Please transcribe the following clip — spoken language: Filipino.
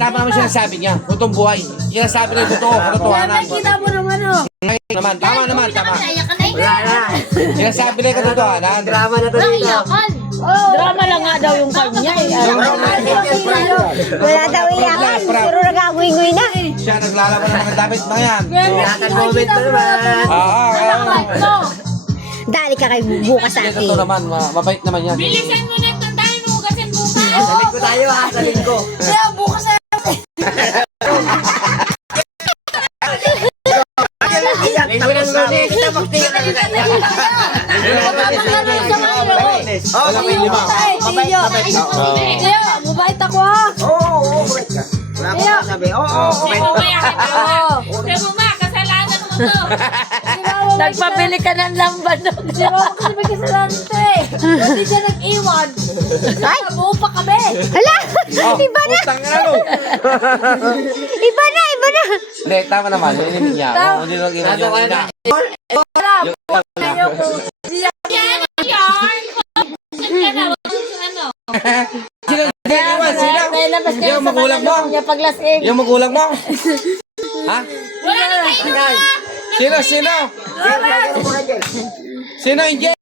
Tama naman sinasabi niya. Putong buhay. Yan sabi na totoo. Katotohanan. Nakita mo naman naman. Tama naman. Tama. Yan sabi na katotohanan. Drama na to dito. drama lang nga daw yung kanya eh. Wala daw iyakan. Puro nag-agoy-goy na. Siya naglalaban ng mga damit mga yan. Iyakan moment na naman. Dali ka kay bukas sa Yan akin. totoo naman. Mabait naman yan. Bilisan mo na, tandahin mo kasi bukas. Sa linggo tayo ha, sa linggo. Kaya bukas na Linggo ng lunes. Kita magtingin na kita. mabait ako ha. Oo, mabait ka. Wala ko sabi. Oo, mabait ka. Sabi mo ma, kasalanan mo to. Nagpabili ka ng lamban doon. Hindi mo ako kasi may kasalanan to eh. Hindi siya nag-iwan. Ay! Buo pa kami. Hala! Iba na! Utang na no. Iba na! Iba na! Hindi, tama naman. Hindi niya. Hindi lang ginawa yung ina. Yan, yarn. Ano? Sino? Yung magulang mo? Paglasing. Yung magulang mo? Ha? Wala na tayo na. Sino? Sino? Sino hindi?